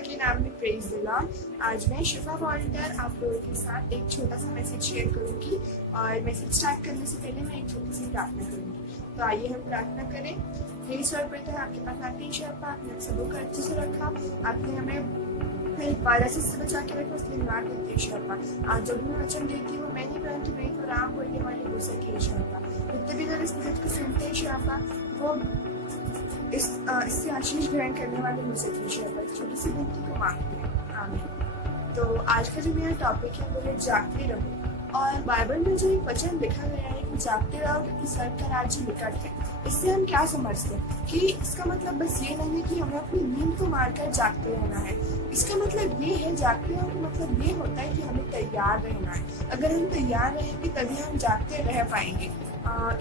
के नाम में प्रेज द लॉर्ड। आज मैं शिफा वॉल्टर आप लोगों के साथ एक छोटा सा मैसेज शेयर करूंगी और मैसेज स्टार्ट करने से पहले मैं एक छोटी सी प्रार्थना करूंगी। तो आइए हम प्रार्थना करें। हे सर्वप्रथम आपके पास आते ही आपने हम सबों को अच्छे से रखा, आपने हमें वायरसेस से बचा के रखा, उसके धन्यवाद देते हैं ईश्वर। आज जब मैं वचन देती हूँ मैं नहीं परंतु नहीं तो राम बोलने वाले हो सके ईश्वर। जितने भी लोग इस मैसेज को सुनते हैं ईश्वर वो इससे आशीष ग्रहण करने वाले हो सके ईश्वर। छोटी सी विनती को मांगते हैं, आमीन। तो आज का जो मेरा टॉपिक है वो है जागते रहो। और बाइबल में जो एक वचन लिखा गया है कि जागते रहो क्योंकि स्वर्ग का राज्य निकट है, इससे हम क्या समझते हैं कि इसका मतलब बस ये नहीं है कि हमें अपनी नींद को मारकर जागते रहना है। इसका मतलब ये है जागते रहो का मतलब ये होता है कि हमें तैयार रहना है। अगर हम तैयार रहेंगे तभी हम जागते रह पाएंगे।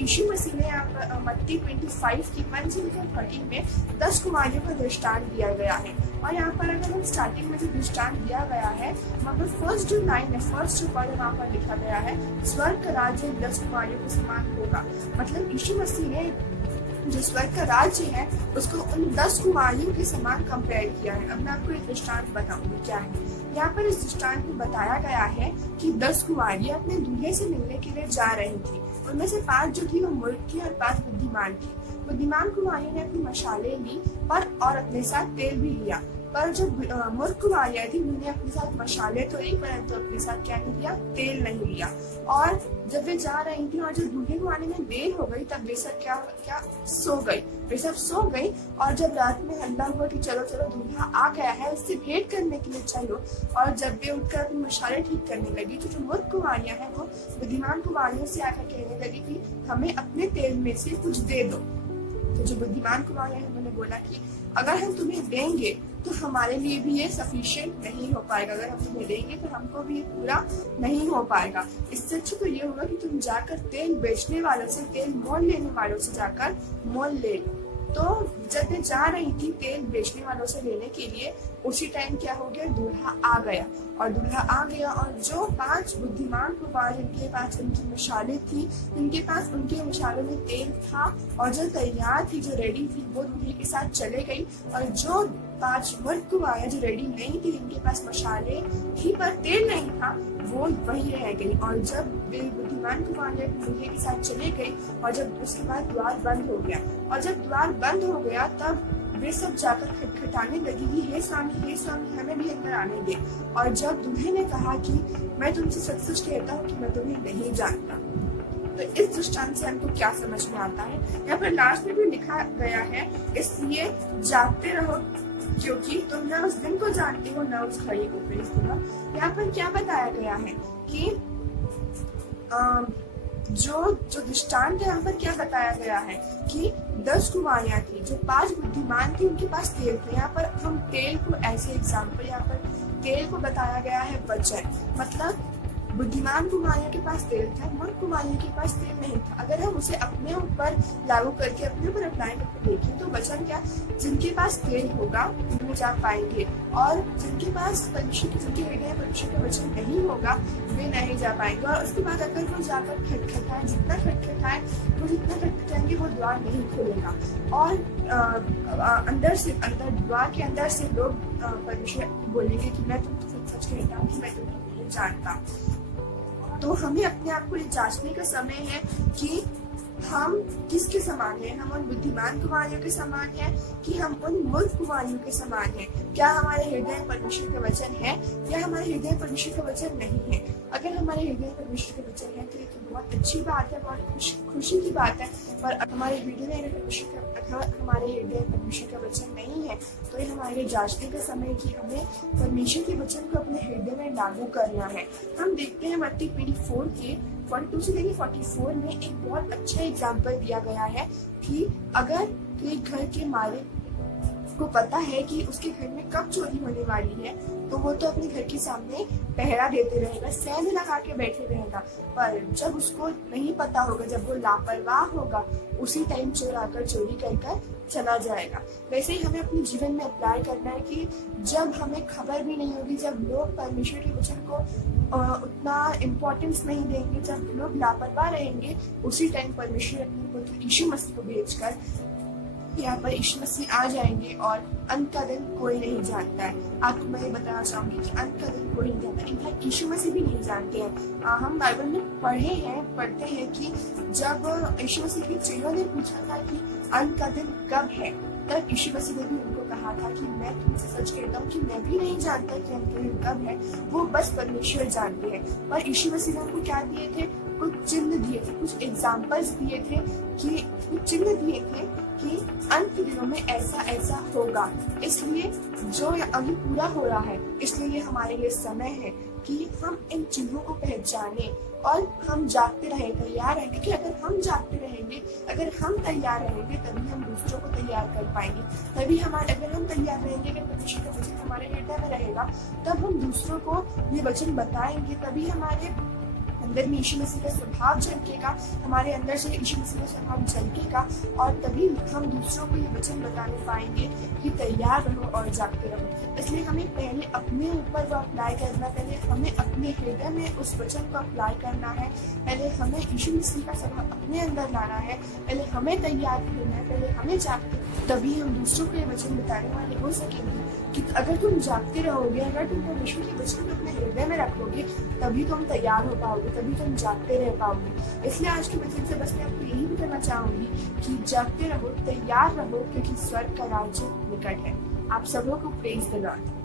यीशु मसीह ने यहाँ पर मत्ती 25 की 1-13 में 10 कुमारियों का दृष्टांत दिया गया है। और यहाँ पर अगर हम स्टार्टिंग में जो दृष्टांत दिया गया है वहाँ पर फर्स्ट जो लाइन है, फर्स्ट जो पद वहाँ पर लिखा गया है स्वर्ग का राज्य 10 कुमारियों के समान होगा। मतलब यीशु मसीह ने जो स्वर्ग का राज्य है उसको उन 10 कुमारियों के समान कंपेयर किया है। अब मैं आपको एक दृष्टांत बताऊंगी क्या है। यहाँ पर इस दृष्टांत में बताया गया है कि 10 कुमारियां अपने दूल्हे से मिलने के लिए जा रही थी। उनमें से 5 जो थी वो मूर्ख थी और 5 बुद्धिमान थी। बुद्धिमान कुमारियों ने अपनी मशालें ली और अपने साथ तेल भी लिया, पर जो मूर्ख कुमारियां थी उन्होंने अपने साथ मशाले तो ली परंतु अपने साथ क्या नहीं लिया, तेल नहीं लिया। और जब वे जा रही थी और जब दूल्हे को आने में देर हो गई तब वे सब क्या सो गई। वे सब सो गई और जब रात में हल्ला हुआ कि चलो चलो दूल्हा आ गया है, उससे भेंट करने के लिए चलो। और जब वे उठकर अपनी मशाले ठीक करने लगी तो जो मूर्ख कुमारियां हैं वो बुद्धिमान कुमारियों से आकर कहने लगी कि हमें अपने तेल में से कुछ दे दो। तो जो बुद्धिमान कुमारियां हैं उन्होंने बोला कि अगर हम तुम्हें देंगे तो हमारे लिए भी ये सफिशिएंट नहीं हो पाएगा, अगर हम तुम्हें देंगे तो हमको भी ये पूरा नहीं हो पाएगा। इससे अच्छा तो ये होगा कि तुम जाकर तेल बेचने वालों से, तेल मोल लेने वालों से जाकर मोल ले लो। तो जब मैं जा रही थी तेल बेचने वालों से लेने के लिए, उसी टाइम क्या हो गया, दूल्हा आ गया। और दूल्हा आ गया और जो 5 बुद्धिमान कुमार जिनके पास उनकी मशालें थी, जिनके पास उनके मशालों में तेल था और जो तैयार थी, जो रेडी थी, वो दूल्हे के साथ चले गई। और जो 5 मूर्ख कुमारियां जो रेडी नहीं थी, जिनके पास मशाले थी पर तेल नहीं था, वो वही रह गई। और जब वे बुद्धिमान कुमारियां दूल्हे के साथ चले गई और जब उसके बाद द्वार बंद हो गया, और जब द्वार बंद हो गया तब वे सब जाकर खटखटाने लगी कि हे स्वामी हमें भी अंदर आने दे। और जब दूल्हे ने कहा कि मैं तुमसे सच सच कहता हूँ कि मैं तुम्हें नहीं जानता। तो इस दृष्टांत से हमको क्या समझ में आता है, यहाँ पर लास्ट में भी लिखा गया है इसलिए जागते रहो क्योंकि तुम न उस दिन को जानते हो न उस घड़ी को। यहाँ पर क्या बताया गया है कि जो दृष्टांत है यहाँ पर क्या बताया गया है कि 10 कुमारियां थी, जो 5 बुद्धिमान थी उनके पास तेल थे। यहाँ पर हम तेल को ऐसे एग्जाम्पल, यहाँ पर तेल को बताया गया है वचन। मतलब बुद्धिमान कुमारियों के पास तेल था, मूर्ख कुमारियों के पास तेल नहीं था। अगर हम उसे अपने ऊपर लागू करके अपने ऊपर अप्लाई करके देखें तो वचन क्या, जिनके पास तेल होगा उनमें जा पाएंगे और जिनके पास जिनके हृदय परमेश्वर का वचन नहीं होगा वे नहीं जा पाएंगे। और उसके बाद अगर वो जाकर खटखटाए, जितना खटखटाएंगे वो द्वार नहीं खुलेगा। और द्वार के अंदर से लोग परमेश्वर बोलेंगे कि मैं तुमसे सच कहता हूँ कि मैं तुम्हें नहीं जानता। तो हमें अपने आप को ये जांचने का समय है कि हम किसके समान हैं। हम उन बुद्धिमान कुमारियों के समान हैं कि हम उन मूर्ख कुमारियों के समान हैं। क्या हमारे हृदय परमेश्वर का वचन है या हमारे हृदय परमेश्वर का वचन नहीं है। अगर हमारे हृदय परमेश्वर का वचन है तो ये तो बहुत अच्छी बात है, बहुत खुशी की बात है। पर हमारे हृदय परमेश्वर का वचन नहीं है तो ये हमारे लिए जांचने का समय कि हमें परमेश्वर के वचन को अपने हृदय में लागू करना है। हम देखते हैं मत्ती 24 के 42 से लेकर 44 में एक बहुत अच्छा एग्जाम्पल दिया गया है कि अगर कोई घर के मालिक को पता है कि उसके घर में कब चोरी होने वाली है तो वो तो अपने घर के सामने पहरा देते रहेगा, सैन्य लगा के बैठे रहेगा। पर जब उसको नहीं पता होगा, जब वो लापरवाह होगा, उसी टाइम चोर आकर चोरी कर चला जाएगा। वैसे ही हमें अपने जीवन में अप्लाई करना है कि जब हमें खबर भी नहीं होगी, जब लोग परमेश्वर के वचन को उतना इम्पोर्टेंस नहीं देंगे, जब लोग लापरवाह रहेंगे, उसी टाइम परमेश्वर अपने पुत्र यीशु मसीह को भेजकर यहाँ पर यीशु मसीह आ जाएंगे और अंत का दिन कोई नहीं जानता है। आपको मैं ये बताना चाहूंगी कि अंत का दिन कोई नहीं जानता, इनफैक्ट यीशु मसीह भी नहीं जानते हैं। हम बाइबल में पढ़ते हैं कि जब यीशु मसीह के चेलों ने पूछा था कि अंत का दिन कब है, तब यीशु मसीह ने भी उनको कहा था कि मैं तुमसे सच कहता हूँ कि मैं भी नहीं जानता कि अंत का दिन कब है, वो बस परमेश्वर जानते हैं। और यीशु मसीह ने उनको क्या दिए थे, कुछ चिन्ह दिए थे, कुछ एग्जाम्पल्स दिए थे कि अंत के दिनों में ऐसा ऐसा होगा। इसलिए जो अभी पूरा हो रहा है, इसलिए ये हमारे लिए समय है कि हम इन चिन्हों को पहचाने और हम जागते रहे, तैयार रहेंगे। कि अगर हम जागते रहेंगे, अगर हम तैयार रहेंगे, तभी हम दूसरों को तैयार कर पाएंगे। तभी अगर हम तैयार रहेंगे, अगर परमेश्वर का वचन हमारे हृदय में रहेगा, तब हम दूसरों को ये वचन बताएंगे। तभी हमारे अंदर में यीशु मसीह का स्वभाव झलकेगा, हमारे अंदर से यीशु मसीह का स्वभाव झलकेगा, और तभी हम दूसरों को ये वचन बताने पाएंगे कि तैयार रहो और जागते रहो। इसलिए हमें पहले अपने ऊपर वो अप्लाई करना, पहले हमें अपने हृदय में उस वचन को अप्लाई करना है, पहले हमें यीशु मसीह का स्वभाव अपने अंदर लाना है, पहले हमें तैयार करना है, पहले हमें जागते, तभी हम दूसरों को ये वचन बताने वाले हो सकेंगे। कि अगर तुम जागते रहोगे, अगर तुम परमेश्वर के वचन को अपने हृदय में रखोगे, तभी तुम तैयार हो पाओगे, तभी तुम जागते रह पाओगे। इसलिए आज के मैसेज से बस मैं आपको यही भी करना चाहूंगी कि जागते रहो, तैयार रहो, क्योंकि स्वर्ग का राज्य निकट है। आप सबों को प्रेज द लॉर्ड।